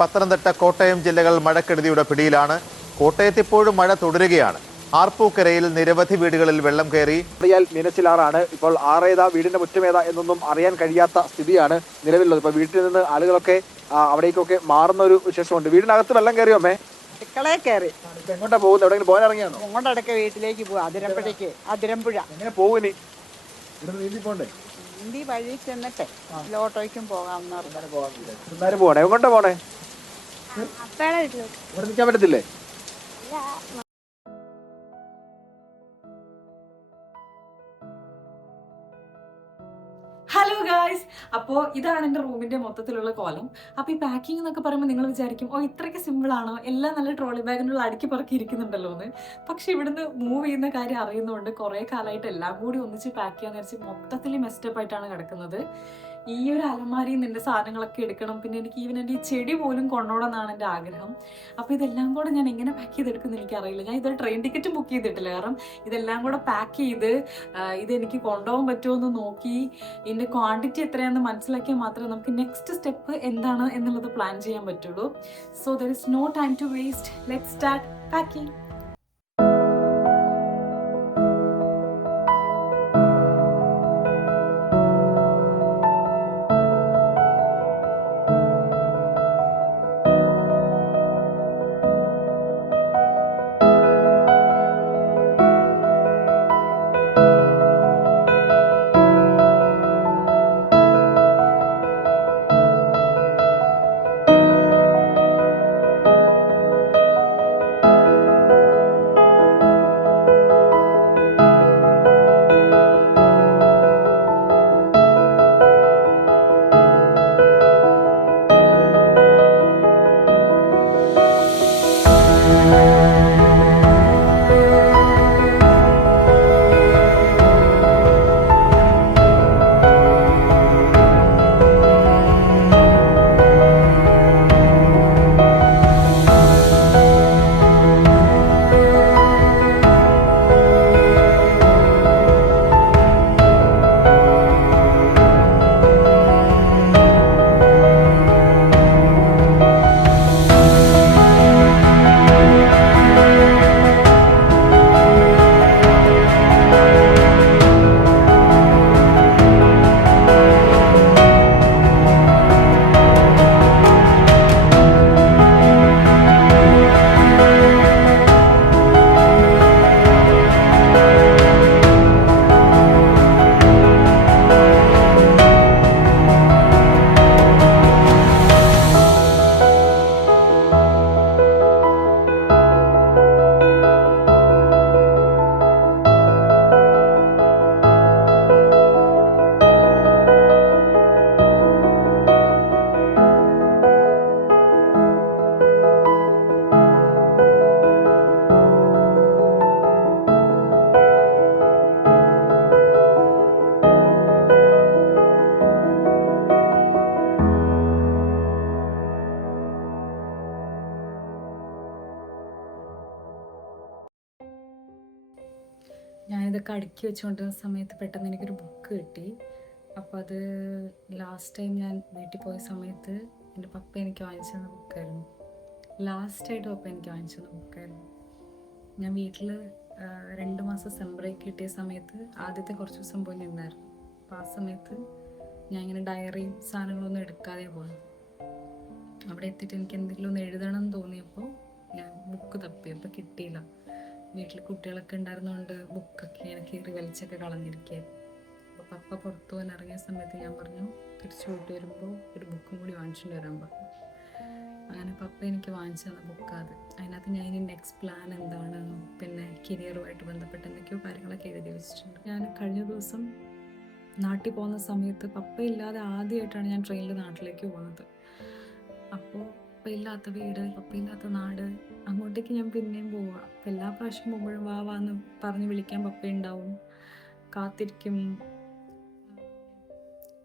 പത്തനംതിട്ട, കോട്ടയം ജില്ലകൾ മഴക്കെടുതിയുടെ പിടിയിലാണ്. കോട്ടയത്ത് ഇപ്പോഴും മഴ തുടരുകയാണ്. ആർപ്പൂക്കരയിൽ നിരവധി വീടുകളിൽ വെള്ളം കയറി. മീനച്ചിലാറാണ്. ഇപ്പോൾ ആറേതാ വീടിന്റെ മുറ്റമേതാ എന്നൊന്നും അറിയാൻ കഴിയാത്ത സ്ഥിതിയാണ് നിലവിലുള്ളത്. ഇപ്പൊ വീട്ടിൽ നിന്ന് ആളുകളൊക്കെ അവിടേക്കൊക്കെ മാറുന്ന ഒരു വിശേഷമുണ്ട്. വീടിനകത്ത് വെള്ളം കയറിയോ അമ്മേ? അടുക്കളയിൽ കയറി. എങ്ങോട്ടാ പോകുന്നത്? എവിടെയെങ്കിലും പോകാൻ ഇറങ്ങിയാണോ? ഞങ്ങളുടെ വീട്ടിലേക്ക് പോവാ. അതിരമ്പുഴ. എങ്ങനെ പോകും ഇനി? നീന്തി പോണ്ടേ? നീന്തി വഴി ചെന്നിട്ട് ഓട്ടോയ്ക്കും പോകാവുന്ന പോകണേ. എങ്ങോട്ടാ പോണേ? വീട്ടിലോട്ട്. ഇവിടെ നിൽക്കാൻ പറ്റത്തില്ലേ? ഹലോ ഗായ്സ്, അപ്പോൾ ഇതാണ് എൻ്റെ റൂമിൻ്റെ മൊത്തത്തിലുള്ള കോലം. അപ്പോൾ ഈ പാക്കിംഗ് എന്നൊക്കെ പറയുമ്പോൾ നിങ്ങൾ വിചാരിക്കും, ഓ ഇത്രയ്ക്ക് സിമ്പിളാണോ, എല്ലാം നല്ല ട്രോളി ബാഗിനുള്ള അടുക്കി പറക്കി ഇരിക്കുന്നുണ്ടല്ലോ എന്ന്. പക്ഷെ ഇവിടുന്ന് മൂവ് ചെയ്യുന്ന കാര്യം അറിയുന്നതുകൊണ്ട് കുറേ കാലമായിട്ട് എല്ലാം കൂടി ഒന്നിച്ച് പാക്ക് ചെയ്യാന്ന് വെച്ച് മൊത്തത്തിൽ മെസ്റ്റപ്പ് ആയിട്ടാണ് കിടക്കുന്നത്. ഈ ഒരു അലമാരിയിൽ നിൻ്റെ സാധനങ്ങളൊക്കെ എടുക്കണം, പിന്നെ എനിക്ക് ഈവൻ എൻ്റെ ഈ ചെടി പോലും കൊണ്ടോണമെന്നാണ് എൻ്റെ ആഗ്രഹം. അപ്പോൾ ഇതെല്ലാം കൂടെ ഞാൻ എങ്ങനെ പാക്ക് ചെയ്തെടുക്കുമെന്ന് എനിക്കറിയില്ല. ഞാൻ ഇതൊരു ട്രെയിൻ ടിക്കറ്റും ബുക്ക് ചെയ്തിട്ടില്ല, കാരണം ഇതെല്ലാം കൂടെ പാക്ക് ചെയ്ത് ഇതെനിക്ക് കൊണ്ടുപോകാൻ പറ്റുമോ എന്ന് നോക്കി ഇതിൻ്റെ ക്വാണ്ടിറ്റി എത്രയാണെന്ന് മനസ്സിലാക്കിയാൽ മാത്രമേ നമുക്ക് നെക്സ്റ്റ് സ്റ്റെപ്പ് എന്താണ് എന്നുള്ളത് പ്ലാൻ ചെയ്യാൻ പറ്റുള്ളൂ. So there is no time to waste. Let's start packing. ഞാനിതൊക്കെ അടുക്കി വെച്ചുകൊണ്ടിരുന്ന സമയത്ത് പെട്ടെന്ന് എനിക്കൊരു ബുക്ക് കിട്ടി. അപ്പോൾ അത് ലാസ്റ്റ് ടൈം ഞാൻ വീട്ടിൽ പോയ സമയത്ത് എൻ്റെ പപ്പ എനിക്ക് വാങ്ങിച്ചു തന്ന ബുക്കായിരുന്നു. ലാസ്റ്റായിട്ട് പപ്പ എനിക്ക് വാങ്ങിച്ചു തന്ന ബുക്കായിരുന്നു. ഞാൻ വീട്ടിൽ 2 മാസം സെമ്പറേക്ക് കിട്ടിയ സമയത്ത് ആദ്യത്തെ കുറച്ച് ദിവസം പോയി നിന്നായിരുന്നു. അപ്പോൾ ആ സമയത്ത് ഞാൻ ഇങ്ങനെ ഡയറിയും സാധനങ്ങളൊന്നും എടുക്കാതെ പോയി. അവിടെ എത്തിയിട്ട് എനിക്ക് എന്തെങ്കിലും ഒന്ന് എഴുതണം എന്ന് തോന്നിയപ്പോൾ ഞാൻ ബുക്ക് തപ്പിയപ്പോൾ കിട്ടിയില്ല. വീട്ടിൽ കുട്ടികളൊക്കെ ഉണ്ടായിരുന്നതുകൊണ്ട് ബുക്കൊക്കെ ഞാൻ കയറി വലിച്ചൊക്കെ കളഞ്ഞിരിക്കുകയായിരുന്നു. അപ്പോൾ പപ്പ പുറത്തു പോകാൻ ഇറങ്ങിയ സമയത്ത് ഞാൻ പറഞ്ഞു, തിരിച്ചു വീട്ടിൽ വരുമ്പോൾ ഒരു ബുക്കും കൂടി വാങ്ങിച്ചുകൊണ്ട് വരാൻ പറഞ്ഞു. അങ്ങനെ പപ്പ എനിക്ക് വാങ്ങിച്ചു തന്ന ബുക്കാത്. അതിനകത്ത് ഞാൻ ഇനി നെക്സ്റ്റ് പ്ലാൻ എന്താണ്, പിന്നെ കരിയറുമായിട്ട് ബന്ധപ്പെട്ട എന്തൊക്കെയോ കാര്യങ്ങളൊക്കെ എഴുതി വെച്ചിട്ടുണ്ട്. ഞാൻ കഴിഞ്ഞ ദിവസം നാട്ടിൽ പോകുന്ന സമയത്ത് പപ്പയില്ലാതെ ആദ്യമായിട്ടാണ് ഞാൻ ട്രെയിനിൽ നാട്ടിലേക്ക് പോകുന്നത്. അപ്പോൾ പപ്പയില്ലാത്ത വീട്, പപ്പയില്ലാത്ത നാട്, അങ്ങോട്ടേക്ക് ഞാൻ പിന്നെയും പോവുക. അപ്പം എല്ലാ പ്രാവശ്യം പോകുമ്പോഴും വാന്ന് പറഞ്ഞ് വിളിക്കാൻ പപ്പയുണ്ടാവും, കാത്തിരിക്കും.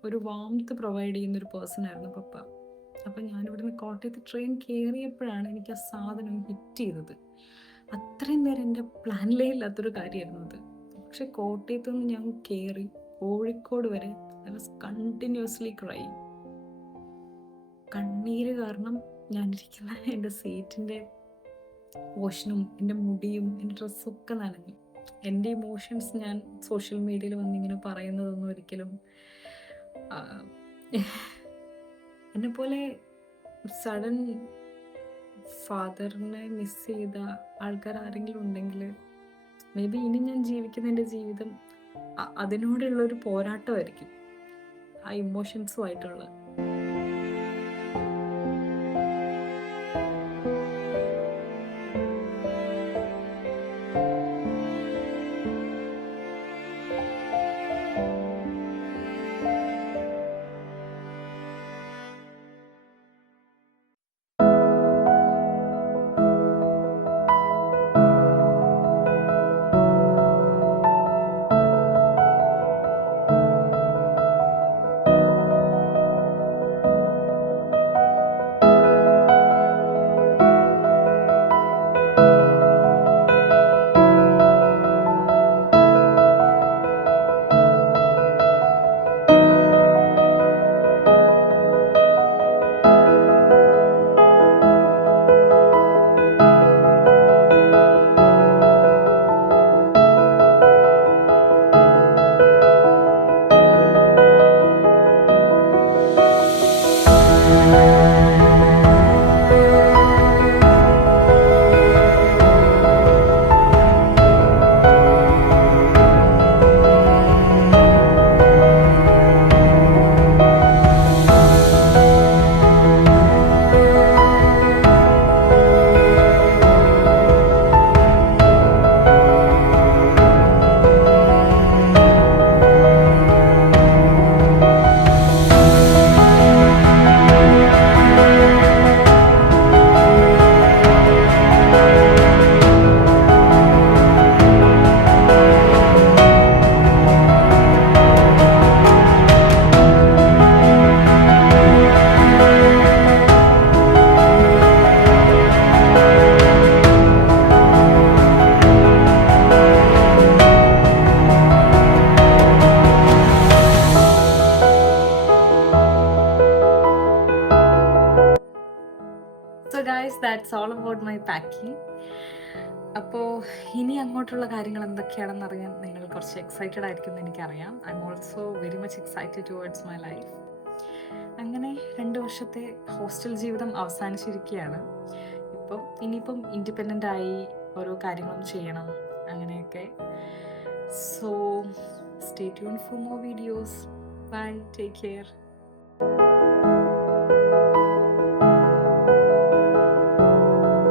ഒരു വാംത്ത് പ്രൊവൈഡ് ചെയ്യുന്നൊരു പേഴ്സണായിരുന്നു പപ്പ. അപ്പം ഞാനിവിടുന്ന് കോട്ടയത്ത് ട്രെയിൻ കയറിയപ്പോഴാണ് എനിക്ക് ആ സാധനം ഹിറ്റ് ചെയ്തത്. അത്രയും നേരം എൻ്റെ പ്ലാനിലേ ഇല്ലാത്തൊരു കാര്യമായിരുന്നു അത്. പക്ഷെ കോട്ടയത്ത് നിന്ന് ഞാൻ കയറി കോഴിക്കോട് വരെ കണ്ടിന്യൂസ്ലി ക്രൈ. കണ്ണീര് കാരണം ഞാനിരിക്കുന്ന എൻ്റെ സീറ്റിൻ്റെ പോഷനും എൻ്റെ മുടിയും എൻ്റെ ഡ്രസ്സൊക്കെ നനഞ്ഞു. എൻ്റെ ഇമോഷൻസ് ഞാൻ സോഷ്യൽ മീഡിയയിൽ വന്നിങ്ങനെ പറയുന്നതൊന്നും ഒരിക്കലും എന്നെപ്പോലെ സഡൻ ഫാദറിനെ മിസ് ചെയ്ത ആൾക്കാർ ആരെങ്കിലും ഉണ്ടെങ്കിൽ മേ ബി ഇനി ഞാൻ ജീവിക്കുന്ന എൻ്റെ ജീവിതം അതിനോടുള്ളൊരു പോരാട്ടമായിരിക്കും, ആ ഇമോഷൻസുമായിട്ടുള്ള. So guys, that's all about my packing. അപ്പോൾ ഇനി അങ്ങോട്ടുള്ള കാര്യങ്ങൾ എന്തൊക്കെയാണെന്ന് അറിയാൻ നിങ്ങൾ കുറച്ച് എക്സൈറ്റഡ് ആയിരിക്കും എന്ന് എനിക്കറിയാം. I am also very much excited towards my life. അങ്ങനെ 2 വർഷത്തെ ഹോസ്റ്റൽ ജീവിതം അവസാനിച്ചിരിക്കുകയാണ്. ഇനിയിപ്പം ഇൻഡിപെൻഡൻ്റ് ആയി ഓരോ കാര്യങ്ങളും ചെയ്യണം, അങ്ങനെയൊക്കെ. So stay tune for more videos. Bye, take care.